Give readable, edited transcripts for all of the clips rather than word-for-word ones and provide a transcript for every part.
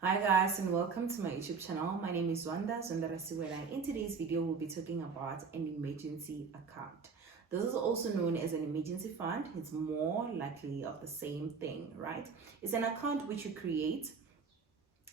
Hi guys and welcome to my YouTube channel. My name is Zwannda, and in today's video we'll be talking about an emergency account. This is also known as an emergency fund. It's more likely of the same thing, right? It's an account which you create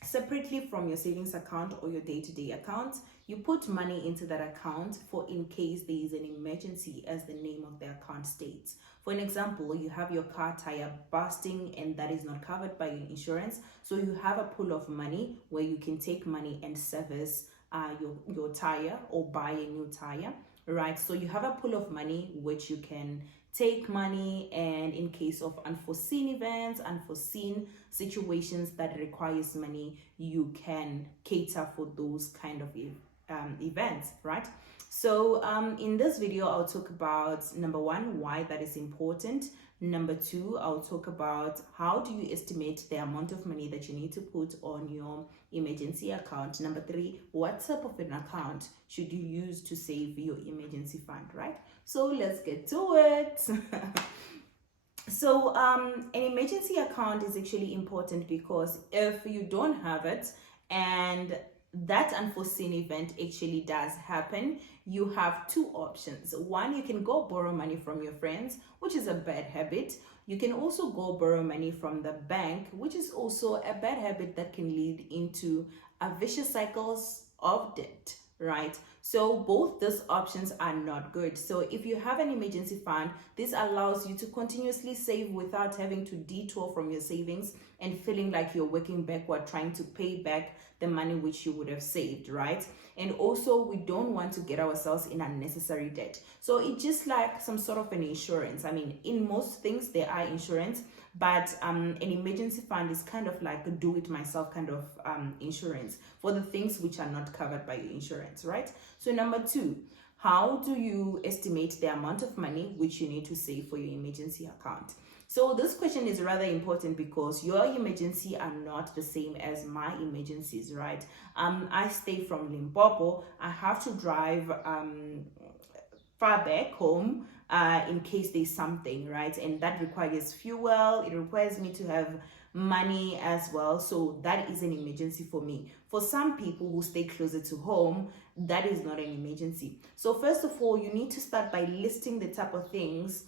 separately from your savings account or your day-to-day account. You put money into that account for in case there is an emergency, as the name of the account states. For an example, you have your car tire busting and that is not covered by your insurance, so you have a pool of money where you can take money and service your tire or buy a new tire, right? So you have a pool of money which you can take money, and in case of unforeseen events, unforeseen situations that requires money, you can cater for those kind of events, right? So in this video I'll talk about number one, why that is important. Number two, I'll talk about how do you estimate the amount of money that you need to put on your emergency account. Number three, what type of an account should you use to save your emergency fund, right? So let's get to it. So an emergency account is actually important because if you don't have it and that unforeseen event actually does happen, you have two options. One, you can go borrow money from your friends, which is a bad habit. You can also go borrow money from the bank, which is also a bad habit that can lead into a vicious cycles of debt, right? So both these options are not good. So if you have an emergency fund, this allows you to continuously save without having to detour from your savings and feeling like you're working backward trying to pay back the money which you would have saved, right? And also we don't want to get ourselves in unnecessary debt. So it's just like some sort of an insurance. I mean, in most things there are insurance, but an emergency fund is kind of like a do-it-myself kind of insurance for the things which are not covered by your insurance, right? So number two, how do you estimate the amount of money which you need to save for your emergency account? So this question is rather important because your emergency are not the same as my emergencies, right? I stay from Limpopo. I have to drive far back home in case there's something, right? And that requires fuel. It requires me to have money as well. So that is an emergency for me. For some people who stay closer to home, that is not an emergency. So first of all, you need to start by listing the type of things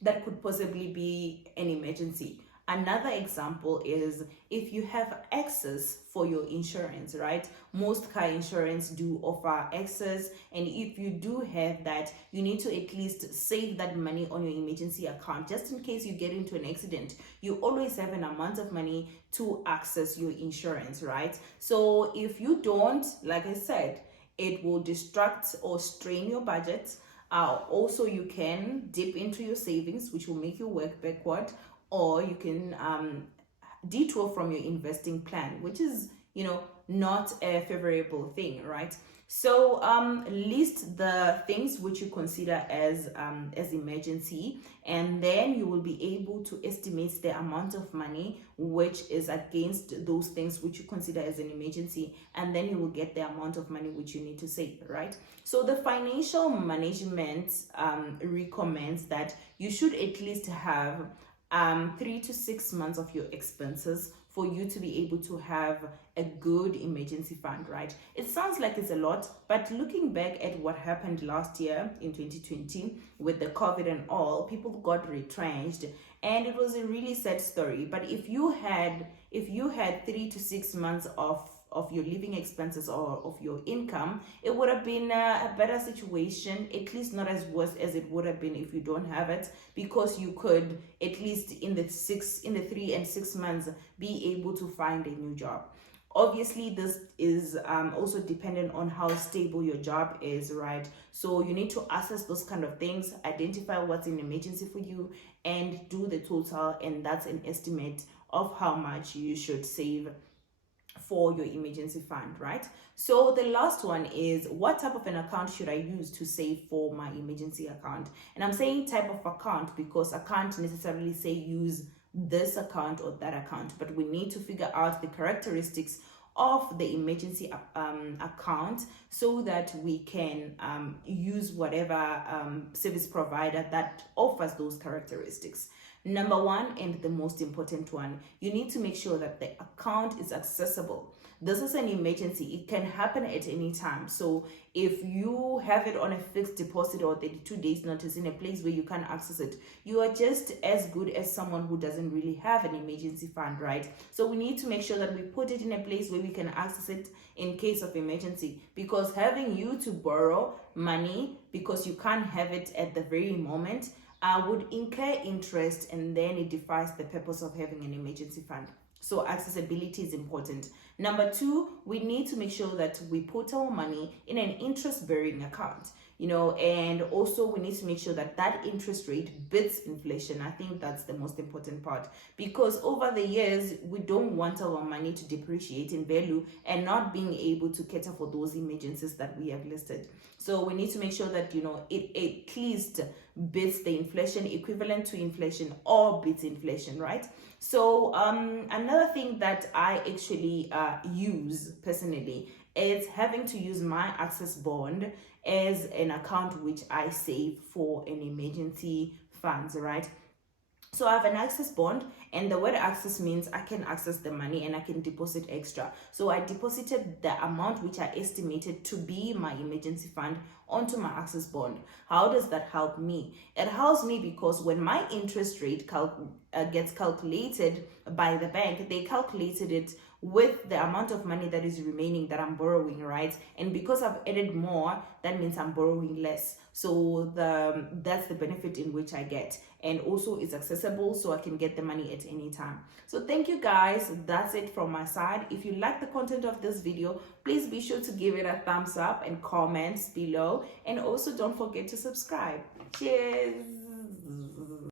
that could possibly be an emergency. Another example is if you have access for your insurance, right? Most car insurance do offer access, and if you do have that, you need to at least save that money on your emergency account just in case you get into an accident. You always have an amount of money to access your insurance, right? So if you don't, like I said, it will distract or strain your budget. Also, you can dip into your savings, which will make you work backward, or you can detour from your investing plan, which is, not a favorable thing, right? So list the things which you consider as emergency, and then you will be able to estimate the amount of money which is against those things which you consider as an emergency, and then you will get the amount of money which you need to save, right? So the financial management recommends that you should at least have 3 to 6 months of your expenses for you to be able to have a good emergency fund, right? It sounds like it's a lot, but looking back at what happened last year in 2020 with the COVID and all, people got retrenched, and it was a really sad story. But if you had 3 to 6 months of your living expenses or of your income, it would have been a better situation, at least not as worse as it would have been if you don't have it, because you could at least in the 3 and 6 months be able to find a new job. Obviously this is also dependent on how stable your job is, right? So you need to assess those kind of things, identify what's an emergency for you, and do the total, and that's an estimate of how much you should save for your emergency fund, right? So the last one is, what type of an account should I use to save for my emergency account? And I'm saying type of account because I can't necessarily say use this account or that account, but we need to figure out the characteristics of the emergency account so that we can use whatever service provider that offers those characteristics. Number one, and the most important one, you need to make sure that the account is accessible. This is an emergency. It can happen at any time. So if you have it on a fixed deposit or 32 days notice in a place where you can't access it, you are just as good as someone who doesn't really have an emergency fund, right? So we need to make sure that we put it in a place where we can access it in case of emergency, because having you to borrow money because you can't have it at the very moment would incur interest, and then it defies the purpose of having an emergency fund. So accessibility is important. Number two, we need to make sure that we put our money in an interest-bearing account, and also we need to make sure that that interest rate beats inflation. I think that's the most important part, because over the years, we don't want our money to depreciate in value and not being able to cater for those emergencies that we have listed. So we need to make sure that, it at least beats the inflation, equivalent to inflation, or beats inflation, right? So another thing that I actually use personally is having to use my access bond as an account which I save for an emergency funds, right? So I have an access bond, and the word access means I can access the money and I can deposit extra. So I deposited the amount which I estimated to be my emergency fund onto my access bond. How does that help me? It helps me because when my interest rate gets calculated by the bank, they calculated it with the amount of money that is remaining that I'm borrowing, right? And because I've added more, that means I'm borrowing less. So that's the benefit in which I get. And also it's accessible, so I can get the money at any time. So thank you guys. That's it from my side. If you like the content of this video, please be sure to give it a thumbs up and comments below. And also don't forget to subscribe. Cheers.